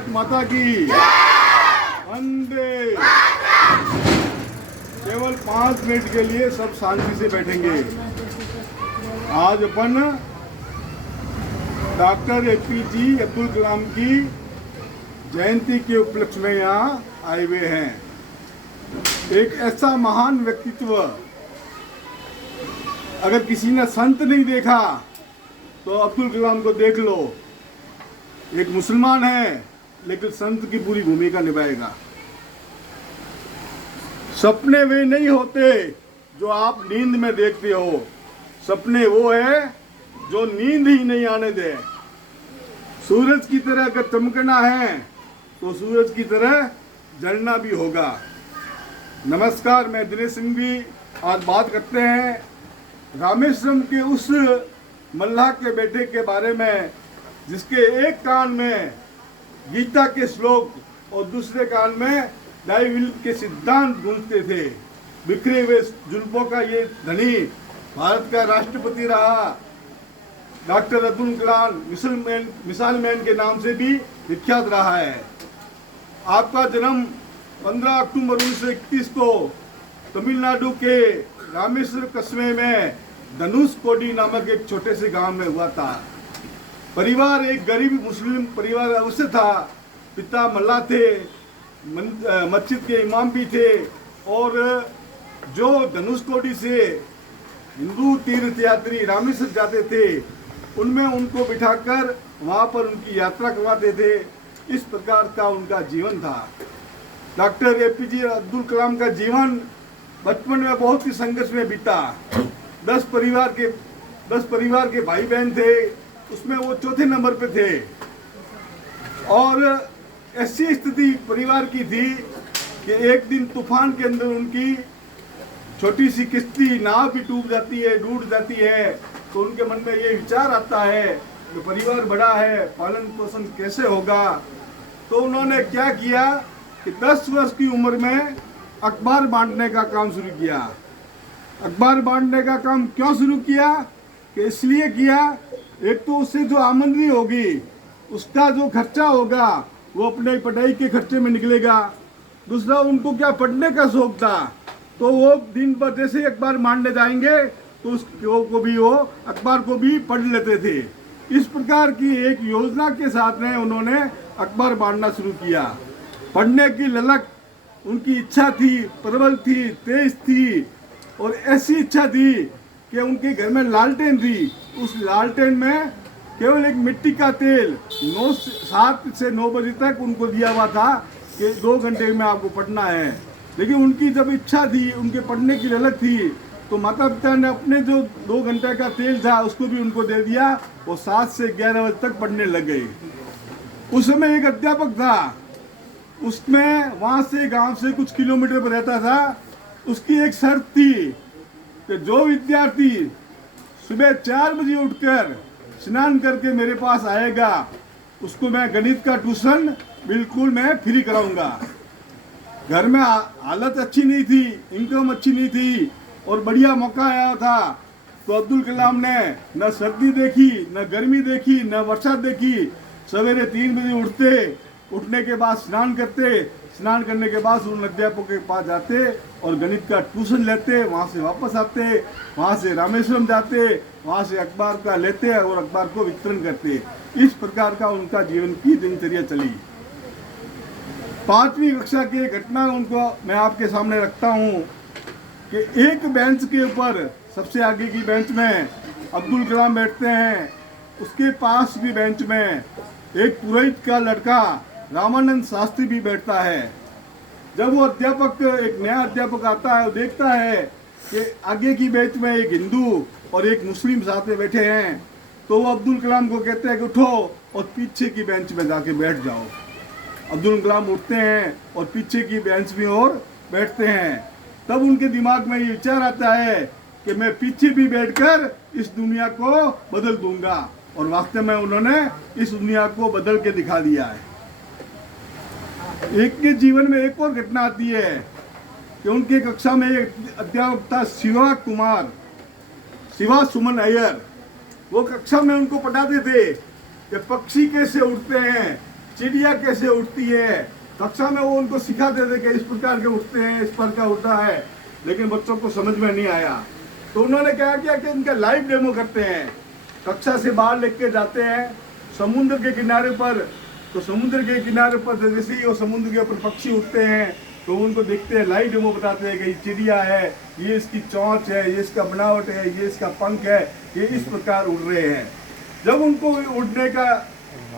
भारत माता की वंदे। केवल 5 मिनट के लिए सब शांति से बैठेंगे। आज अपन डॉक्टर APJ अब्दुल कलाम की जयंती के उपलक्ष्य में यहाँ आए हुए हैं। एक ऐसा महान व्यक्तित्व, अगर किसी ने संत नहीं देखा तो अब्दुल कलाम को देख लो। एक मुसलमान है लेकिन संत की पूरी भूमिका निभाएगा। सपने वे नहीं होते जो आप नींद में देखते हो, सपने वो है जो नींद ही नहीं आने दे। सूरज की तरह अगर चमकना है तो सूरज की तरह जलना भी होगा। नमस्कार, मैं दिनेश सिंह भी। आज बात करते हैं रामेश्वरम के उस मल्लाह के बेटे के बारे में जिसके एक कान में गीता के श्लोक और दूसरे कान में डाइविल के सिद्धांत गूंजते थे। बिखरे हुए जुल्फों का ये धनी भारत का राष्ट्रपति रहा। Doctor Abdul Kalam missile man के नाम से भी विख्यात रहा है। आपका जन्म 15 अक्टूबर 1931 को तमिलनाडु के रामेश्वर कस्बे में धनुषकोडी नामक एक छोटे से गांव में हुआ था। परिवार एक गरीब मुस्लिम परिवार अवश्य था। पिता मल्लाह थे, मस्जिद के इमाम भी थे, और जो धनुषकोडी से हिंदू तीर्थ यात्री रामेश्वर जाते थे उनमें उनको बिठाकर वहाँ पर उनकी यात्रा करवाते थे। इस प्रकार का उनका जीवन था। डॉक्टर APJ अब्दुल कलाम का जीवन बचपन में बहुत ही संघर्ष में बीता। 10 परिवार के भाई बहन थे, उसमें वो चौथे नंबर पे थे। और ऐसी स्थिति परिवार की थी कि एक दिन तूफान के अंदर उनकी छोटी सी किश्ती नाव भी डूब जाती है। तो उनके मन में ये विचार आता है कि परिवार बड़ा है, पालन पोषण कैसे होगा। तो उन्होंने क्या किया कि 10 वर्ष की उम्र में अखबार बांटने का काम शुरू किया। अखबार बांटने का काम क्यों शुरू किया कि इसलिए किया, एक तो उससे जो आमदनी होगी उसका जो खर्चा होगा वो अपने पढ़ाई के खर्चे में निकलेगा। दूसरा, उनको क्या पढ़ने का शौक था, तो वो दिन भर जैसे ही अखबार बांटने जाएंगे तो वो अखबार को भी पढ़ लेते थे। इस प्रकार की एक योजना के साथ में उन्होंने अखबार बांटना शुरू किया। पढ़ने की ललक उनकी इच्छा थी, प्रबल थी, तेज थी, और ऐसी इच्छा थी कि उनके घर में लालटेन थी। उस लालटेन में केवल एक मिट्टी का तेल 7 से 9 बजे तक उनको दिया हुआ था कि 2 घंटे में आपको पढ़ना है। लेकिन उनकी जब इच्छा थी, उनके पढ़ने की ललक थी, तो माता पिता ने अपने जो 2 घंटे का तेल था उसको भी उनको दे दिया। वो 7 से 11 बजे तक पढ़ने लग गए। उस समय एक अध्यापक था, उसमें वहाँ से गांव से कुछ किलोमीटर पर रहता था। उसकी एक शर्त थी कि जो विद्यार्थी सुबह 4 बजे उठकर स्नान करके मेरे पास आएगा उसको मैं गणित का ट्यूशन बिल्कुल मैं फ्री कराऊंगा। घर में हालत अच्छी नहीं थी, इनकम अच्छी नहीं थी, और बढ़िया मौका आया था। तो अब्दुल कलाम ने न सर्दी देखी, न गर्मी देखी, न वर्षा देखी। सवेरे 3 बजे उठने के बाद स्नान करने के बाद उन अध्यापकों के पास जाते और गणित का ट्यूशन लेते। वहाँ से वापस आते, वहाँ से रामेश्वरम जाते, वहाँ से अखबार का लेते और अखबार को वितरण करते। इस प्रकार का उनका जीवन की दिनचर्या चली। 5वीं कक्षा की घटना उनको मैं आपके सामने रखता हूँ कि एक बेंच के ऊपर, सबसे आगे की बेंच में अब्दुल कलाम बैठते हैं। उसके पास भी बेंच में एक पुरोहित का लड़का रामानंद शास्त्री भी बैठता है। जब वो एक नया अध्यापक आता है, वो देखता है कि आगे की बेंच में एक हिंदू और एक मुस्लिम साथ में बैठे हैं, तो वो अब्दुल कलाम को कहते हैं कि उठो और पीछे की बेंच में जाके बैठ जाओ। अब्दुल कलाम उठते हैं और पीछे की बेंच में और बैठते हैं। तब उनके दिमाग में ये विचार आता है कि मैं पीछे भी बैठकर इस दुनिया को बदल दूंगा, और वास्तव में उन्होंने इस दुनिया को बदल के दिखा दिया है। एक के जीवन में एक और घटना आती है कि उनके कक्षा में एक अध्यापक था शिवा सुमन अय्यर। वो कक्षा में उनको पढ़ाते थे कि पक्षी कैसे उड़ते हैं, चिड़िया कैसे उठती है। कक्षा में वो उनको सिखाते थे कि इस प्रकार के उठते हैं, इस प्रकार उठता है, लेकिन बच्चों को समझ में नहीं आया। तो उन्होंने क्या किया कि इनका लाइव डेमो करते हैं। कक्षा से बाहर लेके जाते हैं समुद्र के किनारे पर। तो समुद्र के किनारे पर जैसे ही वो समुद्र के ऊपर पक्षी उठते हैं तो उनको देखते हैं, लाइव डेमो बताते हैं कि ये चिड़िया है, ये इसकी चोंच है, ये इसका बनावट है, ये इसका पंख है, ये इस प्रकार उड़ रहे हैं। जब उनको उड़ने का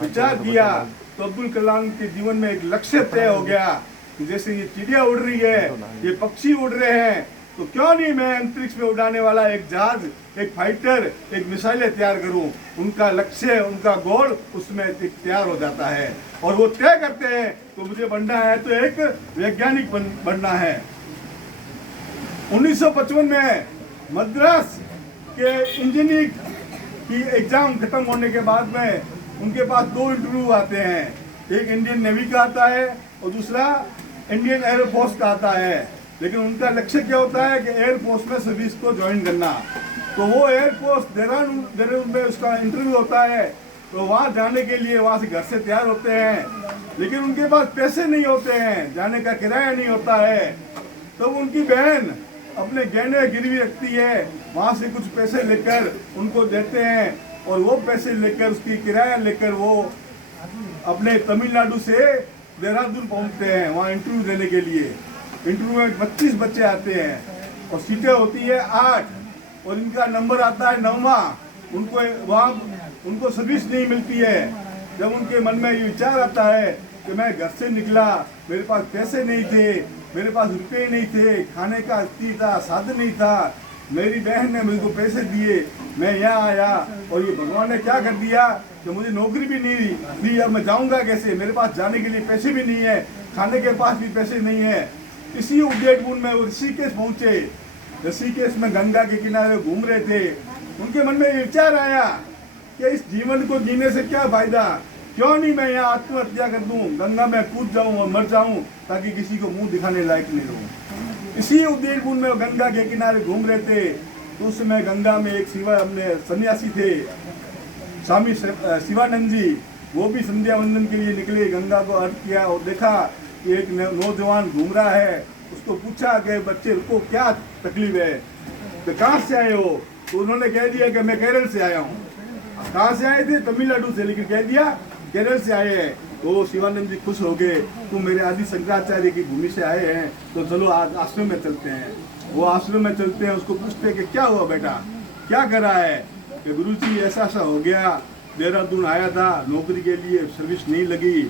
विचार किया तो अब्दुल कलाम के जीवन में एक लक्ष्य तय हो गया कि जैसे ये चिड़िया उड़ रही है, ये पक्षी उड़ रहे हैं, तो क्यों नहीं मैं अंतरिक्ष में उड़ाने वाला एक जहाज, एक फाइटर, एक मिसाइलें तैयार करूं। उनका लक्ष्य, उनका गोल उसमें तैयार हो जाता है और वो तय करते हैं तो मुझे बनना है तो एक वैज्ञानिक बनना है। 1955 में मद्रास के इंजीनियरिंग की एग्जाम खत्म होने के बाद में उनके पास 2 इंटरव्यू आते हैं। एक इंडियन नेवी का आता है और दूसरा इंडियन एयरफोर्स का आता है। लेकिन उनका लक्ष्य क्या होता है कि एयरफोर्स में सर्विस को ज्वाइन करना। तो वो एयरफोर्स देहरादून में उसका इंटरव्यू होता है। तो वहाँ जाने के लिए वहाँ से घर से तैयार होते हैं, लेकिन उनके पास पैसे नहीं होते हैं, जाने का किराया नहीं होता है। तो उनकी बहन अपने गहने गिरवी रखती है, वहाँ से कुछ पैसे लेकर उनको देते हैं और वो पैसे लेकर उसकी किराया लेकर वो अपने तमिलनाडु से देहरादून पहुँचते हैं वहाँ इंटरव्यू देने के लिए। इंटरव्यू में 25 बच्चे आते हैं और सीटें होती है 8 और इनका नंबर आता है 9वां। उनको सर्विस नहीं मिलती है। जब उनके मन में ये विचार आता है कि मैं घर से निकला, मेरे पास पैसे नहीं थे, मेरे पास रुपये नहीं थे, खाने का अस्ती था, साधन नहीं था, मेरी बहन ने मुझको पैसे दिए, मैं यहाँ आया और ये भगवान ने क्या कर दिया कि मुझे नौकरी भी नहीं दी। अब मैं जाऊँगा कैसे, मेरे पास जाने के लिए पैसे भी नहीं है, खाने के पास भी पैसे नहीं है। इसी उद्देश्य में वो ऋषिकेश पहुंचे। ऋषिकेश में गंगा के किनारे घूम रहे थे। उनके मन में ये विचार आया कि इस जीवन को जीने से क्या फायदा, क्यों नहीं मैं यहाँ आत्महत्या कर दूं, गंगा में कूद जाऊं और मर जाऊं ताकि किसी को मुंह दिखाने लायक नहीं रहूं। इसी उद्देश्य में गंगा के किनारे घूम रहे थे। तो उस समय गंगा में एक सन्यासी थे, स्वामी शिवानंद जी। वो भी संध्या वंदन के लिए निकले, गंगा को अर्घ किया और देखा एक नौजवान घूम रहा है। उसको पूछा कि बच्चे को क्या तकलीफ है, तो कहाँ से आए हो। तो उन्होंने कह दिया कि मैं केरल से आया हूँ। कहाँ से आए थे, तमिलनाडु से, लेकिन कह दिया केरल से आए हैं। तो शिवानंद जी खुश हो गए, तुम मेरे आदि शंकराचार्य की भूमि से आए हैं तो चलो आज आश्रम में चलते हैं। वो आश्रम में चलते हैं, उसको पूछते हैं कि क्या हुआ बेटा, क्या कर रहा है। कि गुरुजी ऐसा ऐसा हो गया, देहरादून आया था नौकरी के लिए, सर्विस नहीं लगी,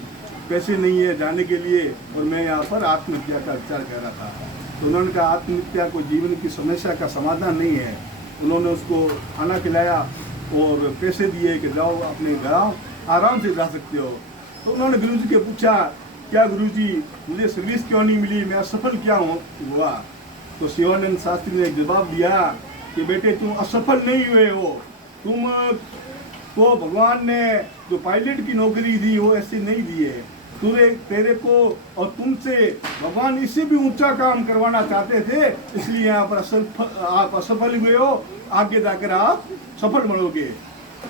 पैसे नहीं है जाने के लिए और मैं यहाँ पर आत्महत्या का विचार कर रहा था। तो उन्होंने कहा आत्महत्या को जीवन की समस्या का समाधान नहीं है। उन्होंने उसको खाना खिलाया और पैसे दिए कि जाओ अपने गाँव आराम से जा सकते हो। तो उन्होंने गुरुजी के पूछा, क्या गुरुजी मुझे सर्विस क्यों नहीं मिली, मैं असफल क्या हुआ। तो शिवानंद शास्त्री ने जवाब दिया कि बेटे तुम असफल नहीं हुए हो, तुम को भगवान ने जो पायलट की नौकरी दी वो ऐसे नहीं दी है। तेरे को और तुमसे भगवान इससे भी ऊंचा काम करवाना चाहते थे, इसलिए यहाँ पर आप असफल हुए हो, आगे जाकर आप सफल बनोगे।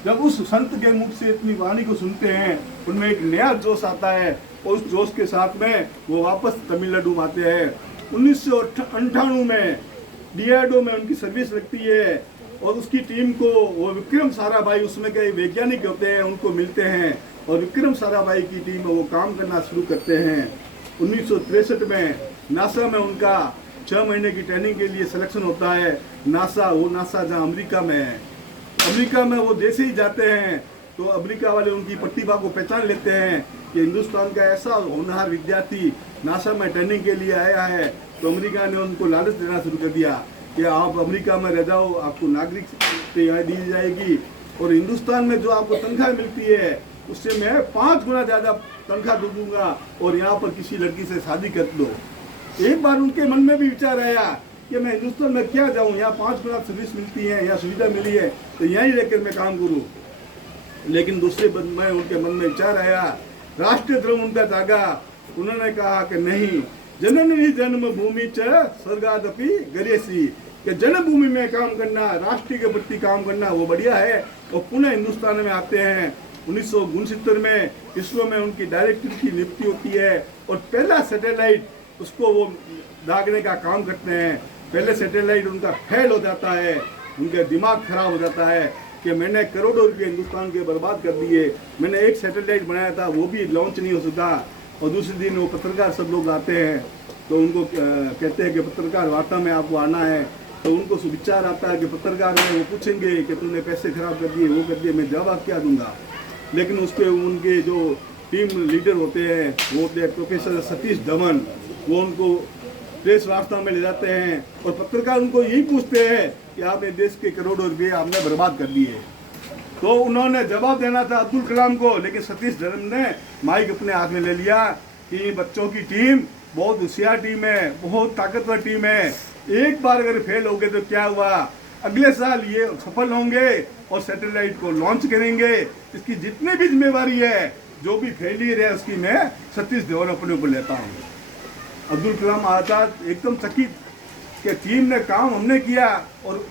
जब उस संत के मुख से इतनी वाणी को सुनते हैं, उनमें एक नया जोश आता है और उस जोश के साथ में वो वापस तमिलनाडु आते हैं। 1998 में डीआरडीओ में उनकी सर्विस लगती है और उसकी टीम को वो विक्रम साराभाई, उसमें कई वैज्ञानिक होते हैं, उनको मिलते हैं और विक्रम साराभाई की टीम में वो काम करना शुरू करते हैं। 1963 में नासा में उनका 6 महीने की ट्रेनिंग के लिए सिलेक्शन होता है। नासा जहाँ अमेरिका में है, अमेरिका में वो जैसे ही जाते हैं तो अमेरिका वाले उनकी प्रतिभा को पहचान लेते हैं कि हिंदुस्तान का ऐसा होनहार विद्यार्थी नासा में ट्रेनिंग के लिए आया है। तो अमेरिका ने उनको लालच देना शुरू कर दिया कि आप अमेरिका में रह जाओ, आपको नागरिकता दी जाएगी और हिंदुस्तान में जो आपको तनख्वाह मिलती है उससे मैं 5 गुना ज़्यादा तनख्वाह दूंगा और यहाँ पर किसी लड़की से शादी कर दो। एक बार उनके मन में भी विचार आया कि मैं हिंदुस्तान में क्या जाऊँ, यहाँ 5 गुना सर्विस मिलती है, यहाँ सुविधा मिली है, तो यहीं रहकर मैं काम करूँ। लेकिन दूसरे में उनके मन में विचार आया, राष्ट्रीय धर्म उनका जागा। उन्होंने कहा कि नहीं, जननी जन्मभूमि च स्वर्गादपि गरीयसी, कि जन्मभूमि में काम करना, राष्ट्र के प्रति काम करना वो बढ़िया है। और पुनः हिंदुस्तान में आते हैं 1969 में इसरो में उनकी डायरेक्टर की नियुक्ति होती है और पहला सैटेलाइट उसको वो दागने का काम करते हैं। पहले सैटेलाइट उनका फेल हो जाता है, उनका दिमाग खराब हो जाता है कि मैंने करोड़ों रुपये हिंदुस्तान के बर्बाद कर दिए, मैंने एक सैटेलाइट बनाया था वो भी लॉन्च नहीं हो सका। और दूसरे दिन वो पत्रकार सब लोग आते हैं तो उनको कहते हैं कि पत्रकार वार्ता में आपको आना है। तो उनको विचार आता है कि पत्रकार हैं वो पूछेंगे कि तुमने पैसे खराब कर दिए, वो कर दिए, मैं जवाब क्या दूंगा। लेकिन उस पर उनके जो टीम लीडर होते हैं वो होते हैं प्रोफेसर सतीश धवन, वो उनको प्रेस वार्ता में ले जाते हैं और पत्रकार उनको यही पूछते हैं कि आपने देश के करोड़ों रुपये आपने बर्बाद कर दिए। तो उन्होंने जवाब देना था अब्दुल कलाम को, लेकिन सतीश धवन ने माइक अपने हाथ में ले लिया कि बच्चों की टीम बहुत होशियार टीम है, बहुत ताकतवर टीम है, एक बार अगर फेल हो गए तो क्या हुआ, अगले साल ये सफल होंगे और सैटेलाइट को लॉन्च करेंगे। इसकी जितनी भी जिम्मेवारी है, जो भी फेलियर है उसकी मैं सतीश धवन अपने ऊपर लेता हूँ। अब्दुल कलाम आज़ाद एकदम चकित कि टीम ने काम हमने किया और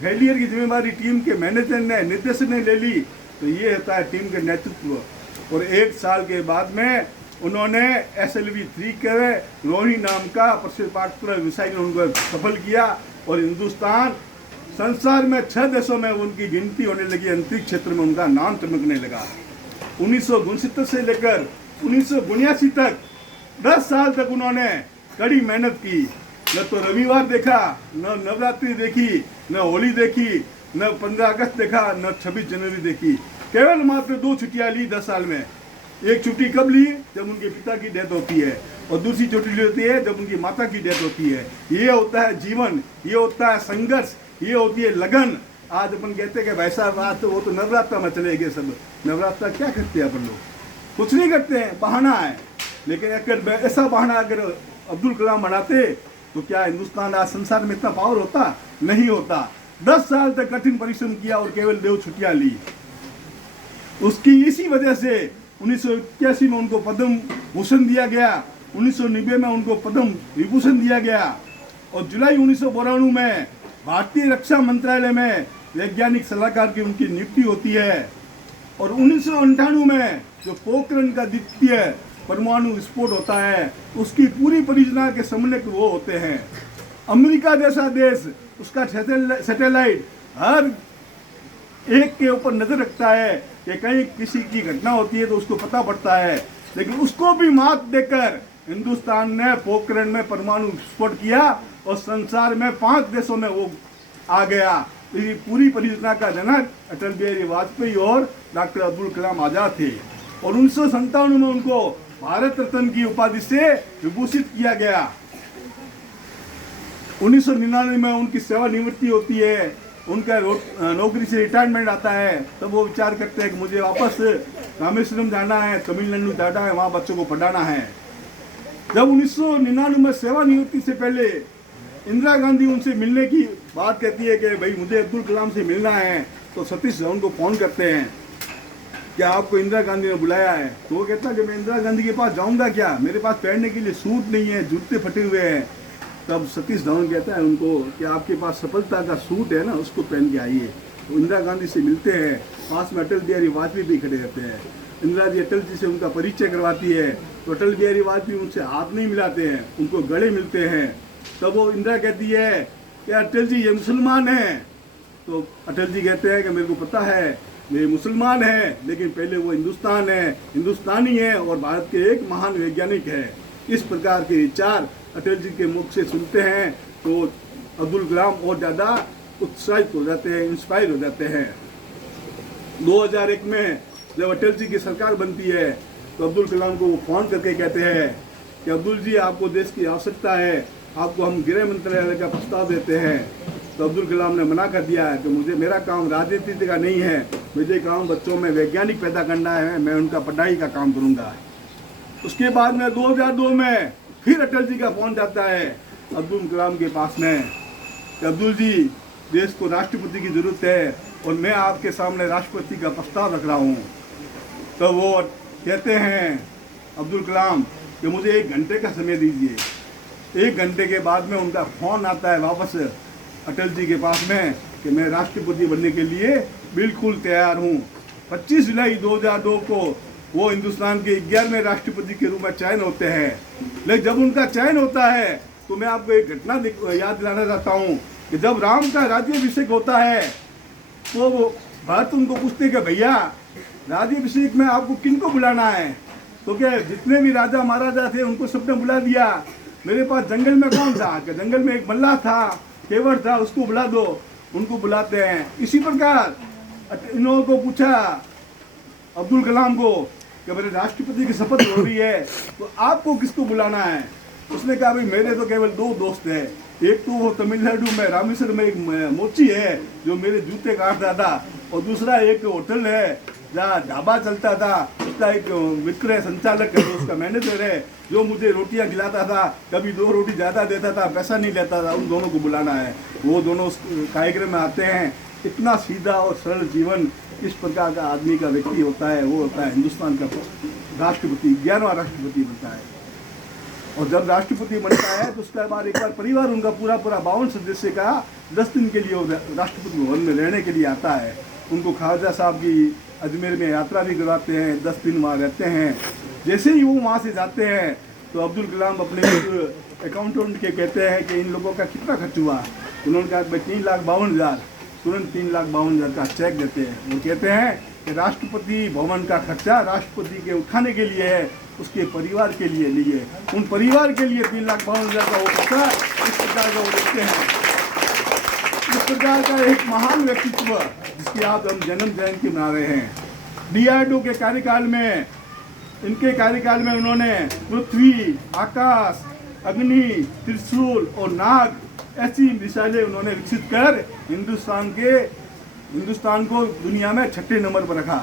फेलियर की जिम्मेवारी टीम के मैनेजर ने, निर्देशक ने ले ली। तो ये होता है टीम का नेतृत्व। और एक साल के बाद में उन्होंने SLV-3 के रोहिणी नाम का प्रक्षेपास्त्र मिसाइल उनको सफल किया और हिंदुस्तान संसार में 6 देशों में उनकी गिनती होने लगी, अंतरिक्ष क्षेत्र में उनका नाम चमकने लगा। 1969 से लेकर 1979 तक 10 साल तक उन्होंने कड़ी मेहनत की। न तो रविवार देखा, न नवरात्रि देखी, न होली देखी, न 15 अगस्त देखा, न 26 जनवरी देखी। केवल मात्र 2 छुट्टियां ली 10 साल में। एक छुट्टी कब ली? जब उनके पिता की डेथ होती है, और दूसरी छुट्टी ली होती है जब उनकी माता की डेथ होती है। ये होता है जीवन, ये होता है संघर्ष, ये होती है लगन। आज अपन कहते हैं कि भाई साहब आज तो वो तो नवरात्रा में चले गए सब। नवरात्रा क्या करते हैं अपन लोग? कुछ नहीं करते हैं, बहाना है। लेकिन अगर ऐसा बहाना अगर अब्दुल कलाम बनाते तो क्या हिंदुस्तान आज संसार में इतना पावर होता? नहीं होता। 10 साल तक कठिन परिश्रम किया और केवल 2 छुट्टियां ली। उसकी इसी वजह से 1981 में उनको पद्म भूषण दिया गया, 1990 में उनको पद्म विभूषण दिया गया और जुलाई 1992 में भारतीय रक्षा मंत्रालय में वैज्ञानिक सलाहकार की उनकी नियुक्ति होती है। और 1998 में जो पोखरण का द्वितीय परमाणु विस्फोट होता है उसकी पूरी परियोजना के समन्वयक वो होते हैं। अमेरिका जैसा देश उसका सैटेलाइट हर एक के ऊपर नजर रखता है कि कहीं किसी की घटना होती है तो उसको पता पड़ता है, लेकिन उसको भी मात देकर हिंदुस्तान ने पोखरण में परमाणु विस्फोट किया और संसार में 5 देशों में वो आ गया। ये पूरी परियोजना का जनक अटल बिहारी वाजपेयी और डॉक्टर अब्दुल कलाम आजाद थे और 1997 में उनको भारत रत्न की उपाधि से विभूषित किया गया। 1999 में उनकी सेवानिवृत्ति होती है, उनका नौकरी से रिटायरमेंट आता है। तब वो विचार करते हैं कि मुझे वापस रामेश्वरम जाना है, तमिलनाडु जाना है, वहाँ बच्चों को पढ़ाना है। जब 1999 में सेवानिवृत्ति से पहले इंदिरा गांधी उनसे मिलने की बात कहती है कि भाई मुझे अब्दुल कलाम से मिलना है, तो सतीश धवन को फ़ोन करते हैं कि आपको इंदिरा गांधी ने बुलाया है। तो वो कहता है कि मैं इंदिरा गांधी के पास जाऊँगा क्या, मेरे पास पहनने के लिए सूट नहीं है, जूते फटे हुए हैं। तब सतीश धवन कहता है उनको कि आपके पास सफलता का सूट है ना, उसको पहन के आइए। तो इंदिरा गांधी से मिलते हैं, पास में अटल बिहारी वाजपेयी भी खड़े रहते हैं। इंदिरा जी अटल जी से उनका परिचय करवाती है, तो अटल बिहारी वाजपेयी उनसे हाथ नहीं मिलाते हैं, उनको गले मिलते हैं। तब वो इंदिरा कहती है कि अटल जी ये मुसलमान हैं। तो अटल जी कहते हैं कि मेरे को पता है ये मुसलमान है, लेकिन पहले वो हिंदुस्तान है, हिंदुस्तानी है और भारत के एक महान वैज्ञानिक है। इस प्रकार के विचार अटल जी के मुख से सुनते हैं तो अब्दुल कलाम और ज़्यादा उत्साहित हो जाते हैं, इंस्पायर हो जाते हैं। 2001 में जब अटल जी की सरकार बनती है तो अब्दुल कलाम को वो फ़ोन करके कहते हैं कि अब्दुल जी आपको देश की आवश्यकता है, आपको हम गृह मंत्रालय का प्रस्ताव देते हैं। तो अब्दुल कलाम ने मना कर दिया है कि मुझे मेरा काम राजनीति का नहीं है, मुझे काम बच्चों में वैज्ञानिक पैदा करना है, मैं उनका पढ़ाई का काम करूँगा। उसके बाद में 2002 में फिर अटल जी का फ़ोन जाता है अब्दुल कलाम के पास में कि अब्दुल जी देश को राष्ट्रपति की ज़रूरत है और मैं आपके सामने राष्ट्रपति का प्रस्ताव रख रहा हूँ। तो वो कहते हैं अब्दुल कलाम कि मुझे 1 घंटे का समय दीजिए। 1 घंटे के बाद में उनका फ़ोन आता है वापस अटल जी के पास में कि मैं राष्ट्रपति बनने के लिए बिल्कुल तैयार हूँ। 25 जुलाई 2002 को वो हिंदुस्तान के 11वें राष्ट्रपति के रूप में चयन होते हैं। लेकिन जब उनका चयन होता है तो मैं आपको एक घटना याद दिलाना चाहता हूँ कि जब राम का राज्याभिषेक होता है तो भरत उनको पूछते कि भैया राज्याभिषेक में आपको किनको बुलाना है? तो क्या जितने भी राजा महाराजा थे उनको सबने बुला दिया, मेरे पास जंगल में कौन था? कि जंगल में एक मल्लाह था, केवट था, उसको बुला दो। उनको बुलाते हैं। इसी प्रकार इन लोगों को पूछा अब्दुल कलाम को कि मेरे राष्ट्रपति की शपथ हो रही है तो आपको किसको बुलाना है? उसने कहा भाई मेरे तो केवल 2 दोस्त हैं, एक तो वो तमिलनाडु में रामेश्वर में एक मोची है जो मेरे जूते काटता था, और दूसरा एक होटल है जहाँ ढाबा चलता था, उसका एक विक्रय संचालक है, उसका मैनेजर है जो मुझे रोटियां खिलाता था, कभी 2 रोटी ज़्यादा देता था, पैसा नहीं लेता था। उन दोनों को बुलाना है। वो दोनों उस कार्यक्रम में आते हैं। इतना सीधा और सरल जीवन इस प्रकार का आदमी का व्यक्ति होता है, वो होता है हिंदुस्तान का राष्ट्रपति, 11वां राष्ट्रपति बनता है। और जब राष्ट्रपति बनता है तो उसके बाद एक बार परिवार उनका पूरा 52 सदस्य का 10 दिन के लिए राष्ट्रपति भवन में रहने के लिए आता है। उनको ख्वाजा साहब की अजमेर में यात्रा भी करवाते हैं, 10 दिन वहाँ रहते हैं। जैसे ही वो वहाँ से जाते हैं तो अब्दुल कलाम अपने अकाउंटेंट के कहते हैं कि इन लोगों का कितना खर्च हुआ? उन्होंने कहा भाई 3,52,000। तुरंत 3,52,000 का चेक देते हैं। वो कहते हैं कि राष्ट्रपति भवन का खर्चा राष्ट्रपति के उठाने के लिए है, उसके परिवार के लिए नहीं है। उन परिवार के लिए 3,52,000 का वो खर्चा इस प्रकार का वो देते हैं। इस प्रकार का एक महान व्यक्तित्व जिसकी आज हम जन्म जयंती मना रहे हैं। DRDO के कार्यकाल में, इनके कार्यकाल में उन्होंने पृथ्वी, आकाश, अग्नि, त्रिशूल और नाग ऐसी मिसाइलें उन्होंने विकसित कर हिंदुस्तान को दुनिया में 6ठे नंबर पर रखा।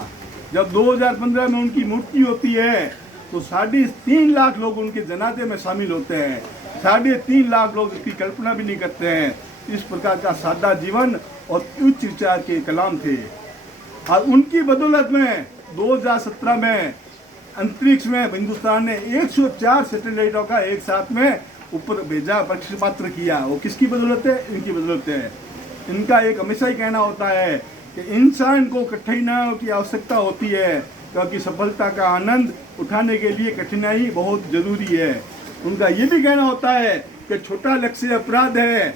जब 2015 में उनकी मृत्यु होती है तो 3.5 लाख लोग उनके जनाजे में शामिल होते हैं। 3.5 लाख लोग इसकी कल्पना भी नहीं करते हैं। इस प्रकार का सादा जीवन और उच्च विचार के कलाम थे। और उनकी बदौलत में 2017 में अंतरिक्ष में हिंदुस्तान ने 104 सैटेलाइटों का एक साथ में ऊपर भेजा, प्रक्षेपात्र किया। वो किसकी बदौलत है? इनकी बदौलत है। इनका एक हमेशा ही कहना होता है कि इंसान को कठिनाइयों की आवश्यकता होती है क्योंकि सफलता का आनंद उठाने के लिए कठिनाई बहुत जरूरी है। उनका ये भी कहना होता है कि छोटा लक्ष्य अपराध है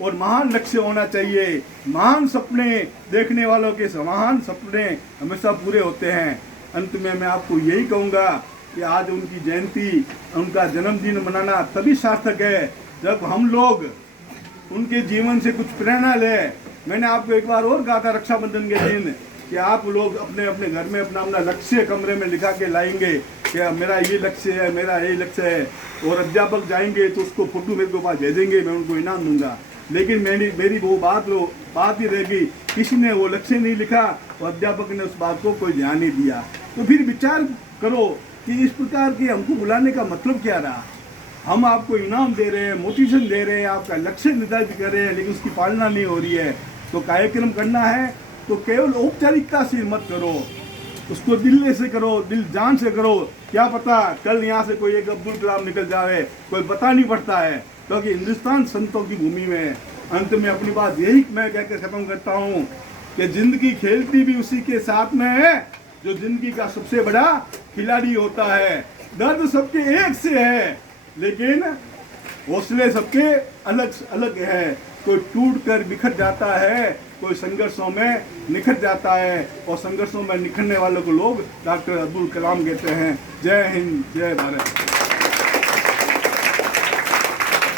और महान लक्ष्य होना चाहिए। महान सपने देखने वालों के महान सपने हमेशा पूरे होते हैं। अंत में मैं आपको यही कहूँगा कि आज उनकी जयंती, उनका जन्मदिन मनाना तभी सार्थक है जब हम लोग उनके जीवन से कुछ प्रेरणा लें। मैंने आपको एक बार और कहा था रक्षाबंधन के दिन कि आप लोग अपने अपने घर में अपना अपना लक्ष्य कमरे में लिखा के लाएंगे कि मेरा ये लक्ष्य है, मेरा ये लक्ष्य है, और अध्यापक जाएंगे तो उसको फोटो मेरे को पास भेजेंगे, मैं उनको इनाम दूंगा। लेकिन मेरी वो बात ही रहेगी, किसी ने वो लक्ष्य नहीं लिखा और अध्यापक ने उस बात को कोई ध्यान नहीं दिया। तो फिर विचार करो कि इस प्रकार के हमको बुलाने का मतलब क्या रहा। हम आपको इनाम दे रहे हैं, मोटिवेशन दे रहे हैं, आपका लक्ष्य निर्धारित कर रहे हैं, लेकिन उसकी पालना नहीं हो रही है। तो कार्यक्रम करना है तो केवल औपचारिकता से मत करो, उसको दिल से करो, दिल जान से करो। क्या पता कल यहाँ से कोई एक अब्दुल कलाम निकल जाए, कोई पता नहीं पड़ता है, क्योंकि हिंदुस्तान संतों की भूमि में है। अंत में अपनी बात यही मैं कहकर खत्म करता हूँ कि जिंदगी खेलती भी उसी के साथ में है जो जिंदगी का सबसे बड़ा खिलाड़ी होता है। दर्द सबके एक से है लेकिन हौसले सबके अलग अलग है। कोई टूट कर बिखर जाता है, कोई संघर्षों में निखर जाता है, और संघर्षों में निखरने वालों को लोग डॉक्टर अब्दुल कलाम कहते हैं। जय हिंद, जय भारत।